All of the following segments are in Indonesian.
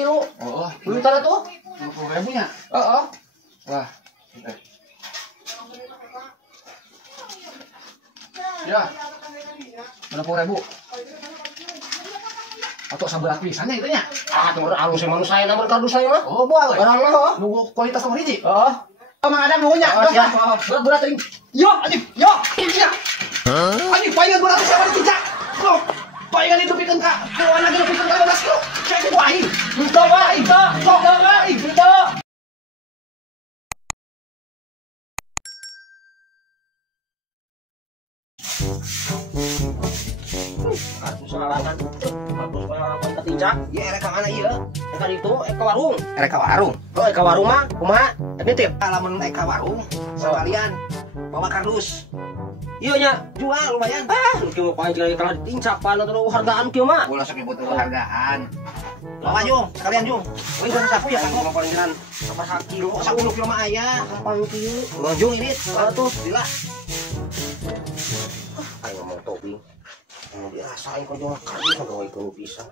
pilu. Oh, Duitan tuh. 50.000 nya. Heeh. Wah. Ya. 60.000. Atau sabar pisannya itu nya. Ah, tunggu alus manusia saya nomor kardus saya mah. Oh, buah. Barang mah. Nunggu kualitas nomor hiji. Heeh. Mang Adam nunggunya. Berat ting. Yo, anjing. Yo. Iya. Anjing palingan 200 siapa dicicak. Loh. Palingan itu pikeun ka. Kawan lagi pikeun ka 15 kilo. Cek itu aing. Itu wae, itu. Itu. Kasus larangan ketinjak, ya erek ka mana ieu? Eka ditu, eka warung. Erek ka warung. Oh, eka warung mah kumaha? Nitip. Lamun naik ka warung, sekalian bawa kardus. Iya nya. Jual lumayan. Ah, lu kieu paling lagi kalah ditinjak pan atau hargaan kieu mah. Ulah sok butuh hargaan. Bawa Jung, sekalian Jung. Oh, itu sapu ya, sapu. Mau paling jalan sabar kilo, 10 kilo mah aya. gampang kieu. Jung ini Tuh, dila. ayo ngomong topi. Dirasain kok jangan kardus gawe keun pisan.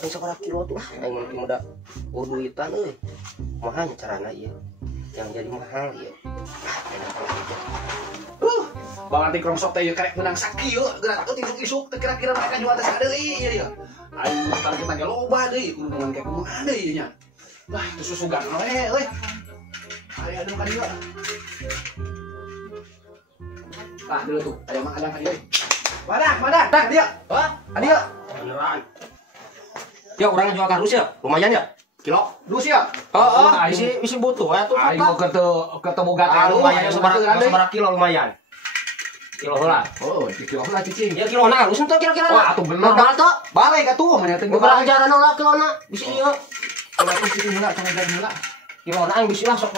Aing sabaraha kilo tuh, aing mungkin udah duitan euy. Kumaha carana ieu? Yang jadi mahal ieu. Bang anti krongsok teh karek menang sakieu, gerak teh isuk-isuk teh kira-kira mereka jual teh sadeui ieu ya. Ayo target ge loba deui, kudu ngan kayak kumaha deui nya. Wah, itu susugan we euy. Aya anu ka dieu. Tah, dulu tuh, aya Mang Adang ka dieu. Mana? Dah, dia. Hah? Dia. Beneran. Ya, orang jual kardus ya? Lumayan ya? Kilo? Dus ya. Oh, isi butuh ya tuh. Ayo ketemu gak lumayan sebarang kilo lumayan. Kilo heula. Oh, kilo lah cicing. Ya kilo na, harus ente kira-kira. Wah, atuh bener. Normal tuh. Balik atuh mah teh. Beberapa ajaran lah kilo na. Bisi ieu. Kalau aku cicing heula, cenah jadi heula. Kilo na bisi lah sok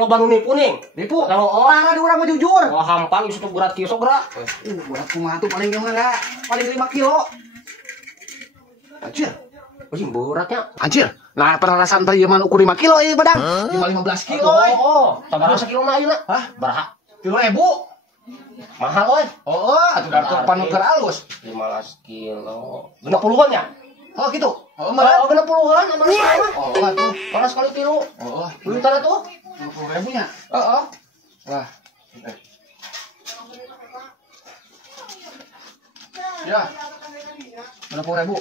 lobang nipu ning. Nipu. Oh, Parah di urang mah jujur. oh hampang bisa tuh berat kieu sok berat. Berat kumaha tuh paling gimana? Paling 5 kilo. Anjir. Wih, beratnya. Anjir. Nah, peralasan teh mah ukur 5 kilo ieu badang. 15 kilo. Oh, sabaraha sakilo na ieu na? Hah? Baraha? 3.000. Mahal euy. Oh, atuh kartu panuker alus. 15 kilo. 60-an ya? Oh, gitu. Oh, Oh, 60-an sama sama. Oh, atuh. Mana sekali kilo? Oh, Duitan tuh. 50.000 nya. Heeh. Wah. Ya. 60.000.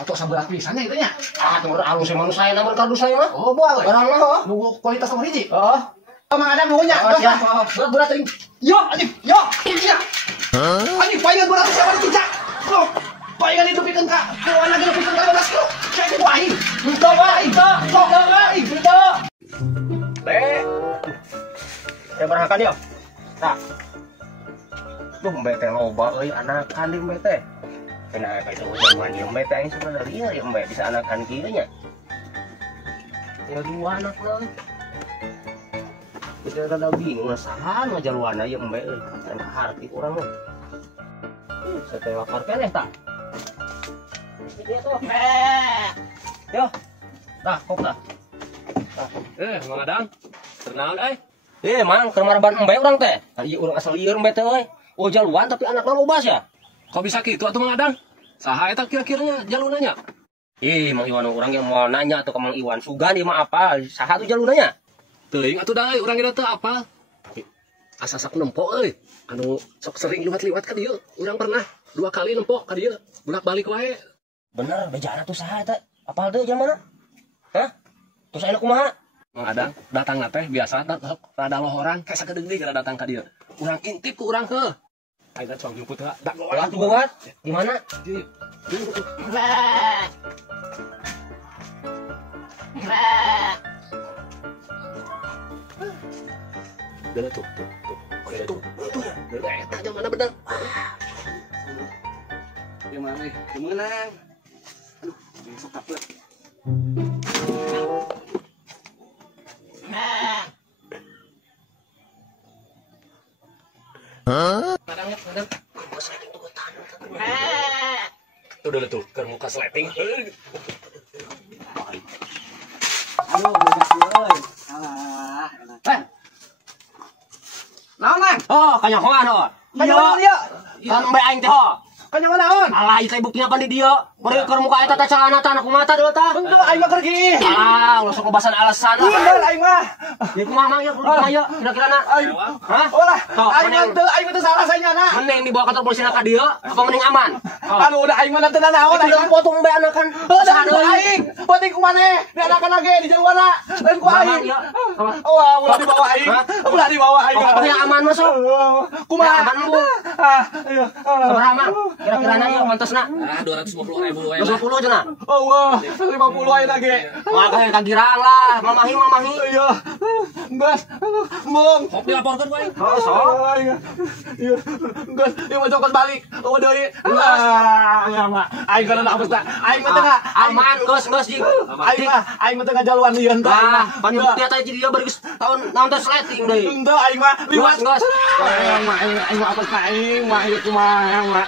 Atau sabar pisannya itu nya. Ah, tunggu alus manusia saya nomor kardus saya mah. Oh, buah. Barang mah. Nunggu kualitas nomor hiji. Heeh. Mang Adam nunggunya. Berat ting. Yo, anjing. Yo. Iya. Anjing palingan 200 siapa dicicak. Loh. Palingan itu pikeun ka. Kawan lagi pikeun ka 15 kilo. Cek itu aing. Itu wae, itu. Teh. Ya barahakan ya. Nah. Duh, mbak teh loba euy anakan di mbak teh. Kenapa itu zaman yang mbak teh sebenarnya ya mbak bisa anakan kieu nya. Ya dua anak lah. Kita rada bingung saha nu jaluana ya mbak euy. Kan harti urang mah. Saya teh lapar keneh tak. Dia tuh. Yo. Dah, kok dah. Mang Adang, ternaon Mang, ke maraban embe urang teh. Tadi urang asal lieur embe teh euy. Oh, jaluan tapi anakna loba ya. Kok bisa gitu atuh Mang Adang? Saha eta kira-kiranya jalunanya? Mang Iwan orang yang mau nanya tuh ke Mang Iwan Sugan dia mah apa? Saha tuh jalunanya? Teuing atuh da urang geus teu apal. Asa sak nempo euy. Anu sok sering liwat-liwat ka dieu. Urang pernah 2 kali nempo ka dieu. Bolak-balik wae. Bener, bejana tuh saha eta? Apal teh jamana? Hah? Terus ayeuna kumaha? Mang Adang, datang teh biasa rada lohorang kayak sakedeung deui datang ka dieu. Urang intip ku urang heuh. Ayeuna cong jemput heula. Da Buat buat. Gimana? Udah tuh. Oke tuh. Udah eta aja mana bener. Gimana nih? Kemenang. Aduh, besok tapet. Kadang. Bos lagi tuh tanah. Tuh udah tuh, ke muka sleting. Aduh, euy. Alah. Naon, Mang? Oh, kanyahoan oh. Kanyahoan dia. Kan mbak aing teh ho. Kanyahoan naon? Alah, ieu teh buktinya pan di dieu. Beri ke muka eta teh calana teh kumaha teh deui tah? Henteu aing mah pergi. Ah, ulah sok ngebasan alasan lah. Bener aing mah. Ya kumaha mang ya kumaha ya kira-kira na? Aing. Hah? Ulah, Sok, aing teu salah saenyana. Mending dibawa ke kantor polisi ka dieu apa mending aman? Aduh udah aing mah teu naon Itu aing. udah potong be anakan. Udah ku aing. Penting ku maneh? Di anakan lagi di jaluana. Dan ku aing. Wah, ulah dibawa aing. Ulah dibawa aing. Oh, yang aman masuk. Kumaha? Aman bu. Sabaraha mang? Kira-kira na ya mantosna. Ah, 250.000 we. 20 cenah. Oh wah, 50 ayeuna ge. Wah, kayak kagirang lah, mamahi. Iya. Geus. Mong. Sok dilaporkeun we. Oh, sok. Iya. Geus, ieu mah cokot balik. Oh deui. Ya mah. Aing kana apes tah. Aing mah teu Aman, geus jing. Aing mah teu ngajaluan lieun tah. Ah, pan bukti eta jadi dia bari tahun naon teh sleting deui. Henteu aing mah liwat. Geus. Aing mah apes tah aing mah ieu kumaha mah.